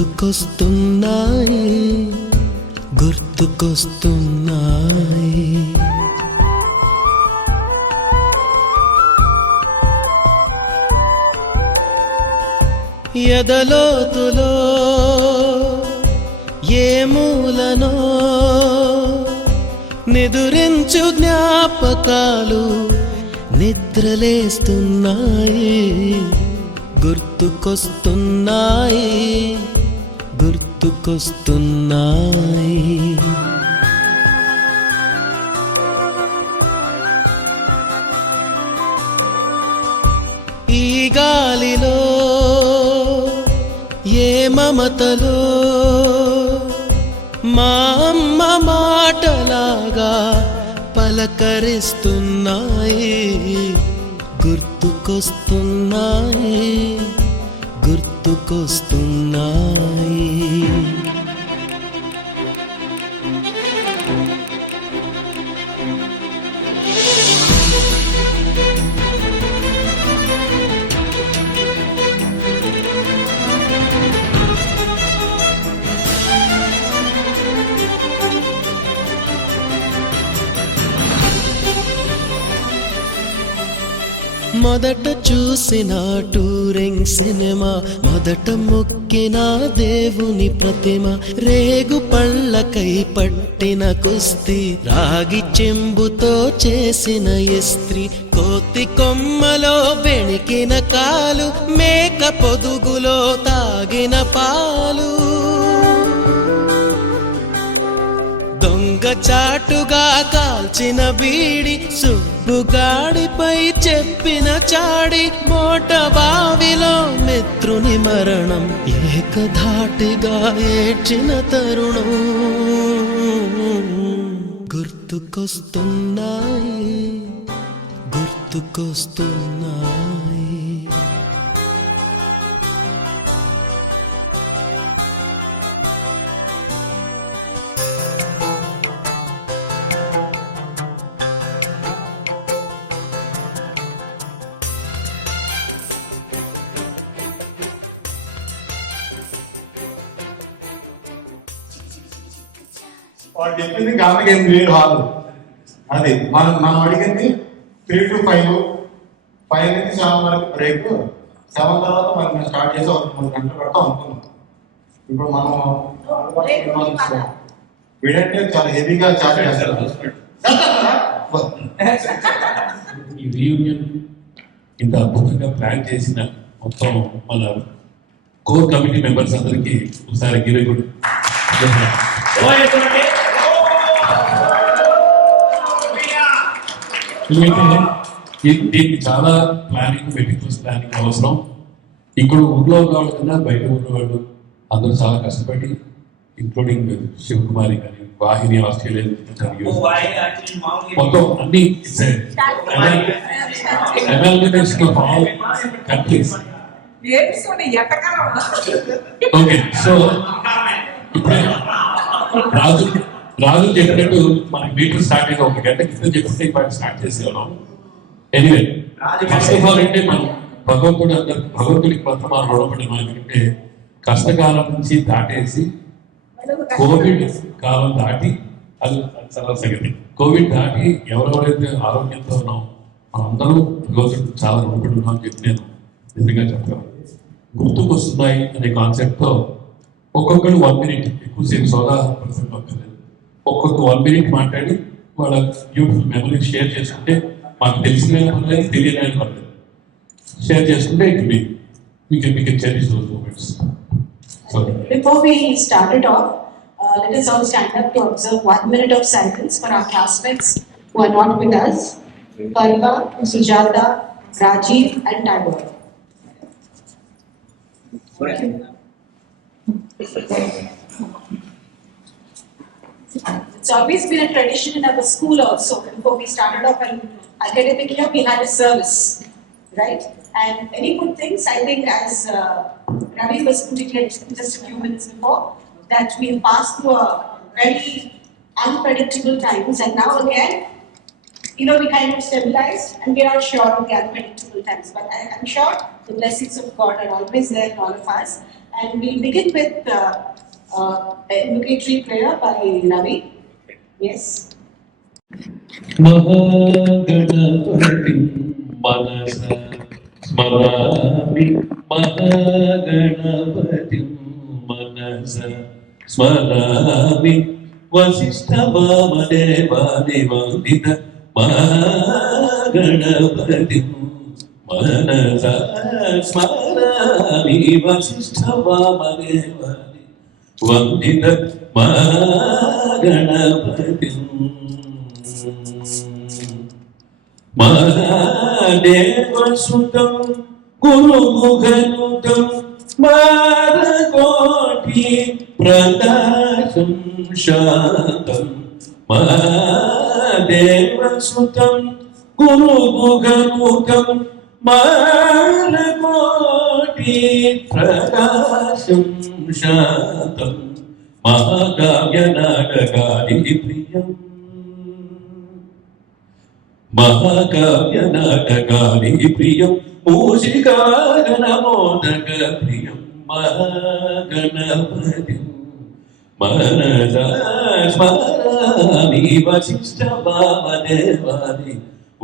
గుర్తుకొస్తున్నాయి గుర్తుకొస్తున్నాయి. ఎదలోతులో ఏ మూలనో నిదురించు జ్ఞాపకాలు నిద్రలేస్తున్నాయి గుర్తుకొస్తున్నాయి గుర్తుకొస్తున్నాయి. ఈ గాలిలో ఏ మమతలో మా అమ్మ మాటలాగా పలకరిస్తున్నాయి గుర్తుకొస్తున్నాయి గుర్తుకొస్తున్నాయి. మొదట చూసిన టూరింగ్ సినిమా, మొదట మొక్కిన దేవుని ప్రతిమ, రేగు పళ్ళకై పట్టిన కుస్తీ, రాగి చెంబుతో చేసిన ఇస్త్రీ, కోతి కొమ్మలో బెణికిన కాలు, మేక పొదుగులో తాగిన పాలు, దొంగ చాటుగా కాల్చిన బీడి, సుబ్బుగాడిపై చెప్పిన చాడి, మోట బావిలో మిత్రుని మరణం, ఏకధాటిగా ఏడ్చిన తరుణం గుర్తుకొస్తున్నాయి గుర్తుకొస్తున్నాయి. వాళ్ళు చెప్పింది గంటకి 8 హాల్, అది మనం అడిగింది 3 to 5, 5 నుంచి 7 వరకు బ్రేక్, 7 తర్వాత మనం స్టార్ట్ చేసి 1 గంటలు పెడతాం అనుకున్నాం. ఇప్పుడు మనం వీడంటే చాలా హెవీగా చార్జ్ చేస్తారు. ఈ రీయూనియన్ ఇంత అద్భుతంగా ప్లాన్ చేసిన మొత్తం మన కోర్ కమిటీ మెంబర్స్ అందరికీ ఒకసారి గిరి గుడ్. దీనికి చాలా ప్లానింగ్, మెటిక్యులస్ ప్లానింగ్ అవసరం. ఇక్కడ ఊళ్ళో వాళ్ళు కన్నా బయట ఊళ్ళో వాళ్ళు అందరూ చాలా కష్టపడి, ఇంక్లూడింగ్ శివకుమారి కానీ, వాహిని ఆస్ట్రేలియా మొత్తం అన్ని కంట్రీస్. ఓకే, సో ఇప్పుడే రాజు చెప్పినట్టు మనకి మీటింగ్ స్టార్ట్ అయ్యి 1 గంట క్రితం చెప్పితే ఇప్పటి స్టార్ట్ చేసేవాళ్ళం. ఎనీవే, ఫస్ట్ ఆఫ్ ఆల్ అంటే మనం భగవంతుడికి ప్రథమ రుణపడి, ఎందుకంటే కష్టకాలం నుంచి దాటేసి కోవిడ్ కాలం దాటి, అది చాలా సంగతి. కోవిడ్ దాటి ఎవరెవరైతే ఆరోగ్యంతో ఉన్నాం మనందరూ భగవంతుడికి చాలా రుణపడి ఉన్నాం అని చెప్పి నేను నిజంగా చెప్పగలను. గుర్తుకొస్తున్నాయి అనే కాన్సెప్ట్తో ఒక్కొక్కరు 1 minute, ఎక్కువసేపు సోదా ప్రసంగం అక్కర్లేదు, ఒక్కొక్క 1 minute మాట్లాడి వాళ్ళ బ్యూటిఫుల్ మెమరీ షేర్ చేసుకుంటే, మాకు తెలిసిన పర్లేదు, తెలియని పర్లేదు, షేర్ చేసుకుంటే it be we can cherish those moments. Sorry. Before we start it off, let us all stand up to observe 1 minute of silence for our classmates who are not with us: Parva, Sujata, Rajiv and Tagore. It's always been a tradition in our school also. Before we started off an academic year, we had a service, right? And any good things, I think, as Ravi was indicated just a few minutes before, that we've passed through a very unpredictable times, and now again, we kind of stabilized, and we're not sure of the unpredictable times. But I'm sure the blessings of God are always there in all of us. And we'll begin with invocatory prayer by Ravi. Yes. Mahaganapati మనస స్మరామి మహాగణపతి మనస స్మరామి వశిష్ఠవామదేవాది వందిత మహాగణపతి మనస స్మరామి వశిష్ఠవామదేవాది వందిత మహాగణపతి మహాదేవసుతం గురుముఖనుతం మారకోటి ప్రకాశం శాంతం మహాదేవసుతం గురుముఖనుతం మారకోటి ప్రకాశం శాంతం మహాకావ్య నాటకాది ప్రియం మహాకావ్య నాటకాది ప్రియం మూషికాగణమోదక ప్రియం మహాగణపతి మనసా స్మరామి వశిష్ఠవామదేవాది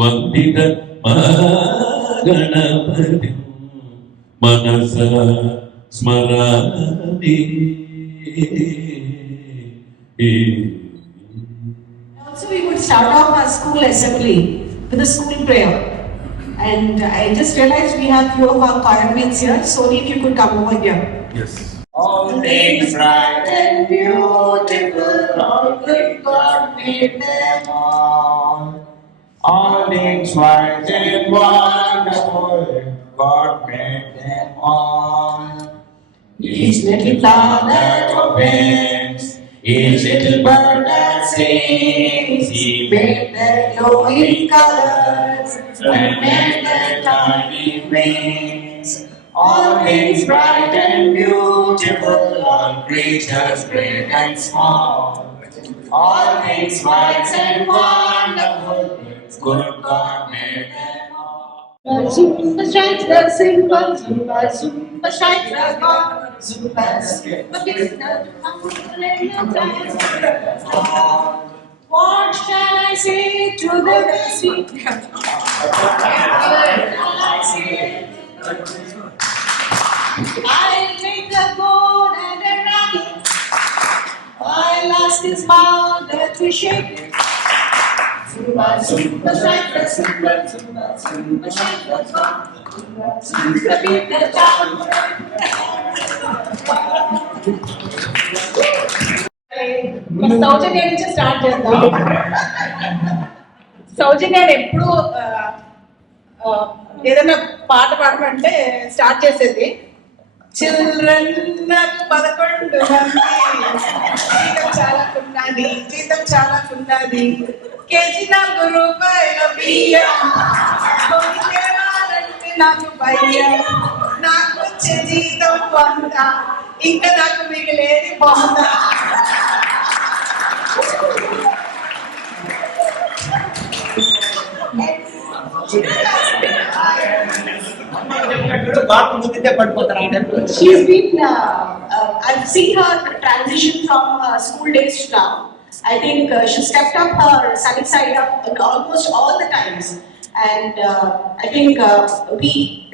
వందిత మహాగణపతి మనసా స్మరామి. Also, we would start off our school assembly with a school prayer. And I just realized we have few of our choir mates here. So, if you could come over here. Yes. All things bright and beautiful, all good God made them all. All things white and wonderful, God made them all. Each little flower that opens, each little bird that sings, He made their glowing colors and made their tiny wings. All things bright and beautiful, all creatures great and small. All things white and wonderful, good God made them all. Zumba strikes the cymbal, Zumba, Zumba strikes the gong, Zumba, Zumba kicks the drum, what shall I say to the sea? What shall I say? I'll take a goat and a rabbit, I'll ask his mother to shake it. Zumba, Zumba strike the cymbal, Zumba, Zumba strike the gong, Zumba, Zumba beat the drum. సౌజన్య నుంచి start చేద్దాం. సౌజన్య ఎప్పుడు ఏదైనా పాట పాడమంటే start చేసేది children నాకు 11 మంది, జీతం చాలా ఉన్నది, జీతం చాలా ఉన్నది, కేజీ 4 రూపాయల బియ్యం, కొనితేవాలంటే నాకు భయం, నాకు వచ్చే జీతం 100, ఇంకా నాకు మిగిలేది 100. She's been, I've seen her transition from school days to now. I think she stepped up her sunny side up almost all the times. And I think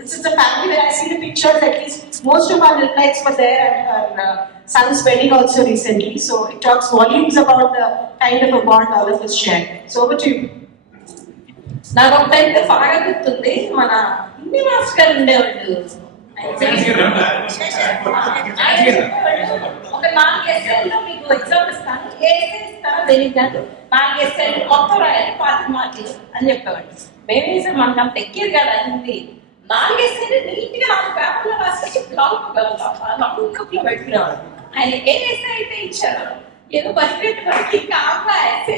this is a family where I see the pictures, at least most of our lights were there at her son's wedding also recently. So it talks volumes about the kind of a bond all of us share. So over to you. నాకు ఒకటైతే బాగా గుర్తుంది, మన Hindi master గారు ఉండేవాళ్ళు. ఒక 4 ఎస్ఐల్లో మీకు exam ఇస్తాను, ఏ ఎస్ఐ ఇస్తారో తెలియదు, 4 ఎస్ఐలు మొత్తం రాయాలి 5 మార్కులు అని చెప్పేవాడు. మేమేసాం మనకు అంత ఎక్కేది కదా హిందీ. 4 ఎస్ఐలు నీట్ గా 4 పేపర్లో రాసి కప్పులో పెట్టుకునేవాడు. ఆయన ఏ ఎస్ఐ అయితే ఇచ్చారు ఏదో బడ్జెట్ వరకు ఇంకా ఎస్ఐ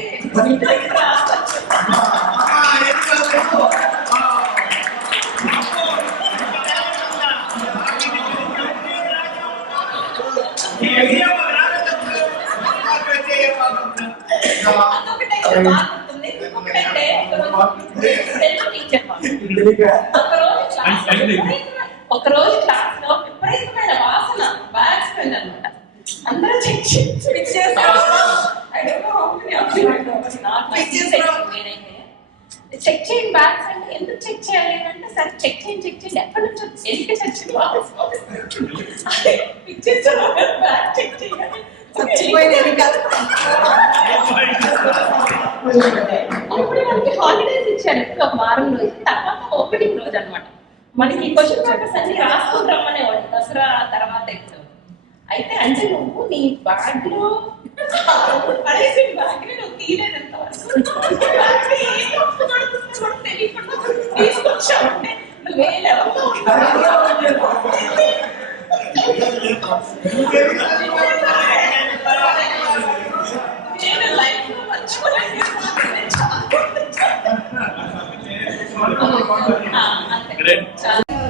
ఒకరోజు క్లాస్ లో విపరీతమైన వాసన Pictures. I don't know how many of you know. Not my check చేయండి బ్యాగ్స్ అంటే ఎందుకు చెక్ చేయాలి అంటే సరే చెక్ చేయండి ఎప్పటి నుంచి ఎందుకు చెక్ చేయండి బ్యాగ్ చెక్ చేయాలి అప్పుడు మనకి హాలిడేస్ ఇచ్చారు ఒక వారం రోజు తర్వాత ఓపెనింగ్ రోజు అన్నమాట. మనకి క్వశ్చన్ పేపర్స్ అన్ని రాసుకుని రమ్మనేవాడు దసరా తర్వాత ఎప్పుడు అయితే అంటే నువ్వు నీ బ్యాగ్ లో పడేసి బ్యాగ్ ని నువ్వు తీయలేదు తీసుకొచ్చావంటే నువ్వే లెవెల్లో నేను లైఫ్ లో మర్చిపోలేదు.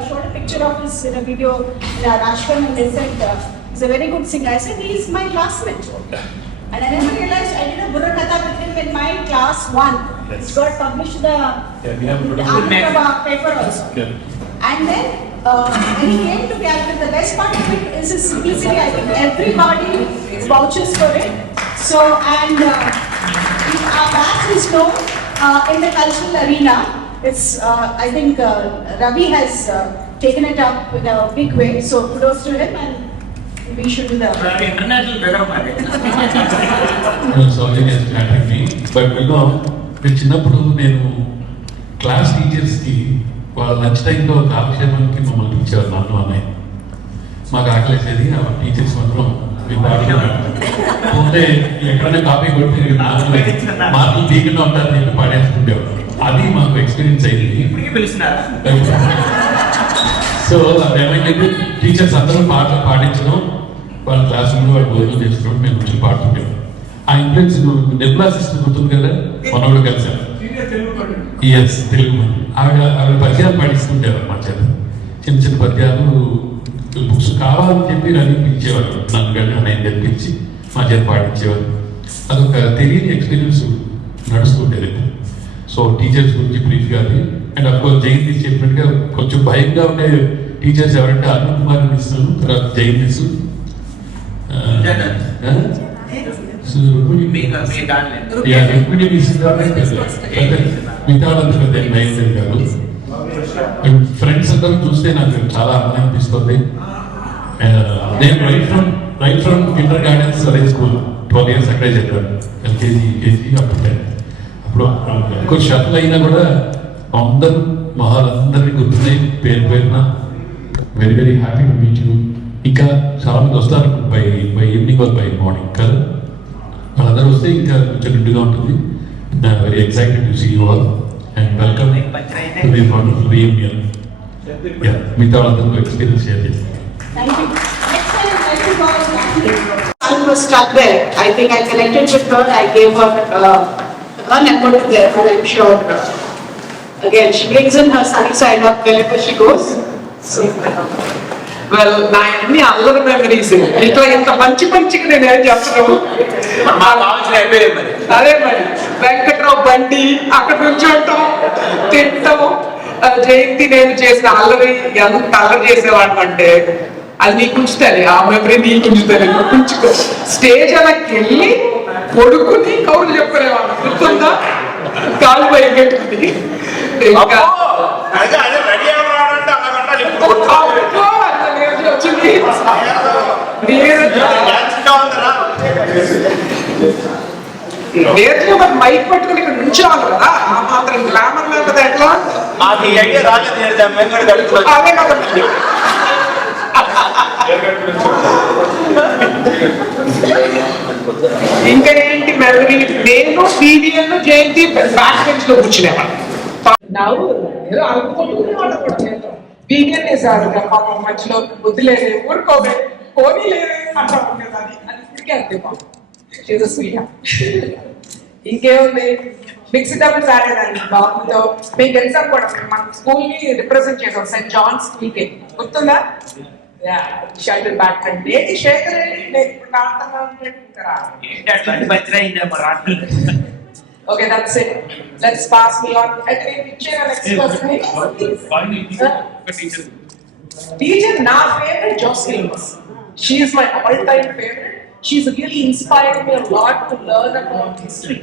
Showed a picture of his in a video in our ashram and they said he's a very good singer. I said he is my classmate. And I never realized I did a Burra Katha with him in my class 1. It's got published the Andhra paper also. And then when he came to Calcutta, the best part of it is his simplicity. I think everybody vouches for it. So and our batch is known in the cultural arena. It's I think Ravi has taken it up in a big way. So kudos to him and we should do the international better market. Sorry, but మీరు చిన్నప్పుడు నేను class టీచర్స్కి వాళ్ళ lunch టైంలో కాలక్షేపానికి మమ్మల్ని ఇచ్చేవారు నన్ను అన్నయ్య. మాకు ఆకలేసేది ఆ టీచర్స్ మాత్రం పోతే ఎక్కడైనా కాపీ కొట్టి మాటలు తీయకుండా ఉంటారని చెప్పి పాడేస్తుండేవారు. అది మాకు ఎక్స్పీరియన్స్ అయింది. సో అదేమైందంటే టీచర్స్ అందరూ పాటలు పాడించడం వాళ్ళ క్లాస్ రూమ్లో వాళ్ళు భోజనం చేస్తున్నాడు మేము కొంచెం పాడుతుంటాం. ఆ ఇన్ఫ్లుయెన్స్ నిర్మలా సిస్టర్ గుర్తుంది కదా మనోడు కలిసారు. ఎస్ తెలుగు మంది ఆవిడ పద్యాలు పాడిస్తుంటారు మా చేత. చిన్న చిన్న పద్యాలు బుక్స్ కావాలని చెప్పి రవి ఇచ్చేవారు. నన్ను కానీ నేను తెప్పించి మా చేత పాడించేవారు. అదొక తెలియని ఎక్స్పీరియన్స్ నడుస్తుండేది. సో టీచర్స్ గురించి బ్రీఫ్గా అది అండ్ అఫ్కోర్స్ జయంతి చెప్పినట్టుగా కొంచెం భయంగా ఉండే టీచర్స్ ఎవరంటే అరుణ్ కుమార్ ఇస్తాను, తర్వాత జయంతిస్, మిగతా వాళ్ళంతా పెద్ద భయం కాదు. ఫ్రెండ్స్ అందరూ చూస్తే నాకు చాలా ఆనందం అనిపిస్తుంది. నేను రైట్ ఫ్రమ్ ఇంటర్ గార్డెన్స్ అదే స్కూల్ 12 years అక్కడే చెప్పాను. ఎల్కేజీ యూకేజీ అప్పుడు ఎక్కువ షట్లు అయినా కూడా అందరూ మహాలందరినీ గుర్తున్నాయి పేరు పేరున. Very very happy to meet you. ఇంకా చాలా మంది వస్తారు by evening or by morning కదా. వాళ్ళందరూ వస్తే ఇంకా కొంచెం నిండుగా ఉంటుంది. Very excited to see you all and welcome to the wonderful reunion. మిగతా వాళ్ళందరూ ఎక్స్పీరియన్స్ షేర్ చేస్తారు. Thank you. Next time, I think I was stuck there. I think I connected with her. I gave her an effort there, but I'm sure. Again, she brings in her sunny side up wherever she goes. So, well, నా అన్ని అల్లరి memories ఇట్లా ఇంత మంచిగా నేను ఏం చెప్తున్నాను. అదే మరి వెంకట్రావు బండి అక్కడ నుంచి ఉంటాం తింటాం. జయంతి నేను చేసిన అల్లరి ఎంత అల్లరి చేసేవాడు అంటే అది నీకు ఉంచుతుంది. ఆ మెమరీ నీకు ఉంచుతుంది. ఉంచుకో. స్టేజ్ అలాకి వెళ్ళి కొడుకుని కౌలు చెప్పుకునేవాడు గుర్తుందా? కాలు పైకెట్టుకుని నేర్చుకో. మరి మైక్ పట్టుకుని ఇక్కడ నుంచోవాలి కదా. ఆ మాత్రం గ్లామర్ లేకపోతే ఎట్లా? అదే కదా. ఇంకా ఏంటి మెమరీ? నేను బీబీఎన్ జయంతి బ్యాక్ బెంచ్ లో కూర్చునేవాడు. ఏదో అనుకుంటున్నాడు కూడా నేను బీబీఎన్ వేసారు పాపం మధ్యలో వదిలేదే ఊరుకోవే పోనీ లేదే అట్లా ఉండేది. అది ఇప్పటికే అంతే పాపం. ఇంకేముంది మిక్స్డ్ డబుల్స్ ఆడేదాన్ని బాబుతో. మీకు తెలుసా కూడా మన స్కూల్ ని రిప్రజెంట్ చేసాం సెయింట్ జాన్స్ స్కూల్ కి గుర్తుందా? షటిల్ బ్యాడ్మింటన్ ఏంటి Shekhar okay that's it. Let's pass me on. అయితే పిక్చర్ నెక్స్ట్ పర్సన్ టీచర్. నా favourite Jocelyn. She is my all time favourite. she's really inspired me a lot to learn about history.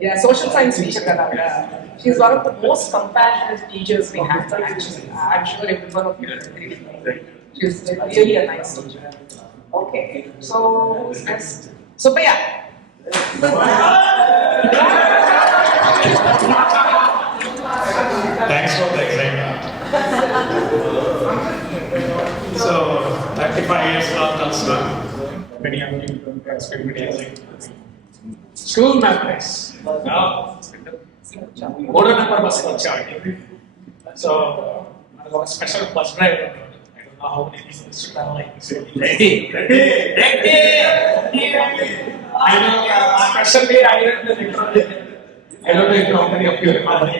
Yeah, social science teacher kada. She's one of the most compassionate teachers we have actually. I'm sure every one of you will agree with me. She's really a nice teacher. Okay, so who's next? Subbaiah. Thanks for the excitement. So, 35 years now, Counselor. Many of you are experiencing school memories. Now, 3 number bus వచ్చామండి. So, మనకు ఒక special bus driver ఉన్నాడు. I don't know how many people should have like this. Ready. I know, especially I don't know if how many of you remember.